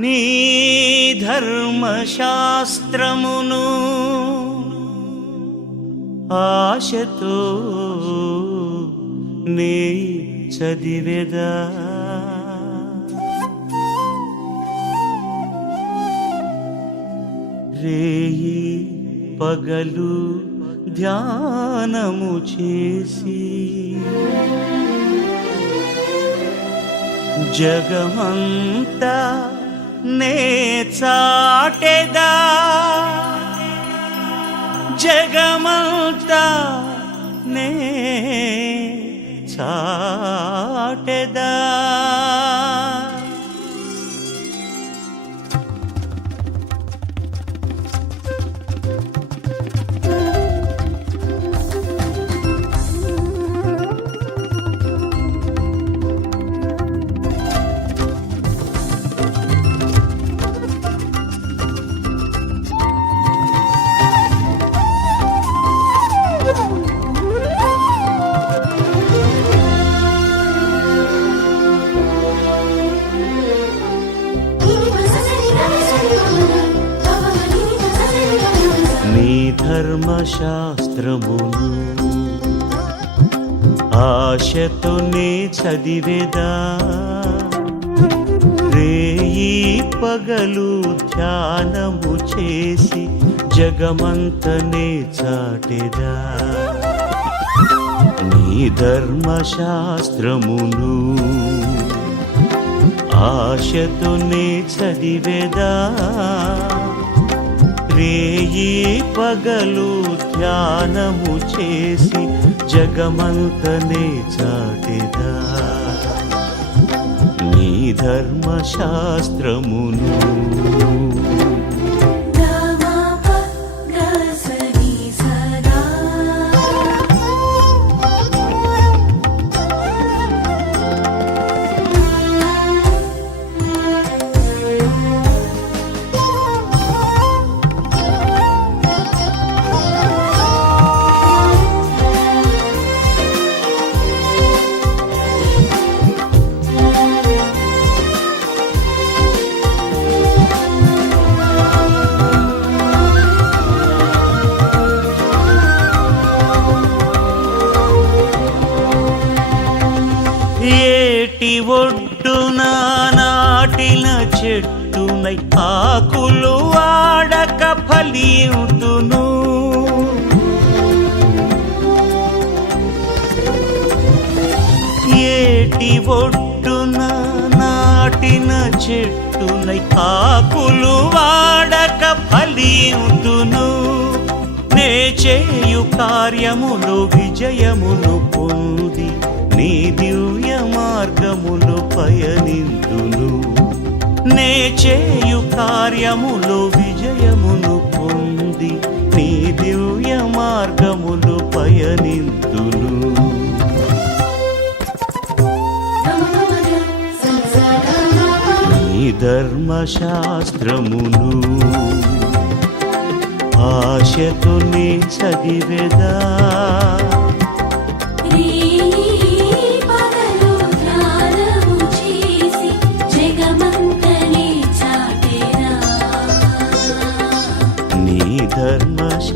నీ ధర్మశాస్త్రమును ఆశతో నే చదివెదా రేయి పగలు ధ్యానము చేసి జగమంతా నే చాటెదా జగమంతా నే చాటెదా ధర్మశాస్త్రమును ఆశతో నే చదివెదా రేయి పగలు ధ్యానము చేసి జగమంతనే చాటెదా నీ ధర్మశాస్త్రమును ఆశతో నే చదివెదా రేయి పగలు ధ్యానము చేసి జగమంతనే చాటెదా నీ ధర్మశాస్త్రమును ఏటి ఒడ్డున నాటిన చెట్టునై ఆకులు వాడక ఫలియుతును ఏటి ఒడ్డున నాటిన చెట్టునై ఆకులు వాడక ఫలియుతును నే చేయు కార్యములు విజయమును పొంది నీ దివ్య మార్గములు పయనింతును నే చేయు కార్యములు విజయమును పొంది నీ దివ్య మార్గములు పయనింతును నీ ధర్మశాస్త్రమును ఆశతో నే చదివెదా నీ ధర్మశాస్త్రమును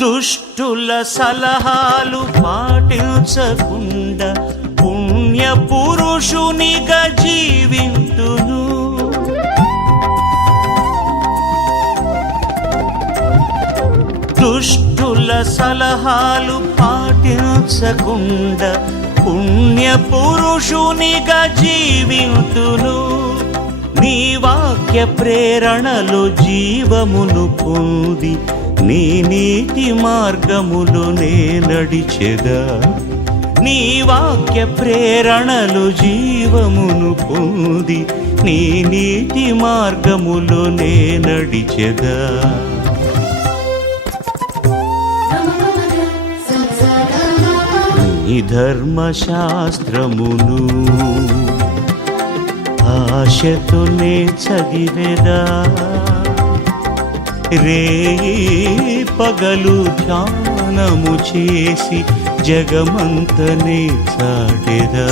దుష్టుల సలహాలు పాటించకుండా పుణ్య పురుషునిగా జీవింతును దుష్టుల సలహాలు పాటించకుండా పుణ్య పురుషునిగా జీవింతును నీ వాక్య ప్రేరణలో జీవమును పొంది నీ నీతి మార్గములు నే నడిచెదా నీ వాక్య ప్రేరణలు జీవమును పొంది నీ నీతి మార్గములో నే నడిచెదా. నీ ధర్మశాస్త్రమును ఆశతో నే చదివెదా. రేయి పగలు ధ్యానము చేసి జగమంతనే చాటెదా.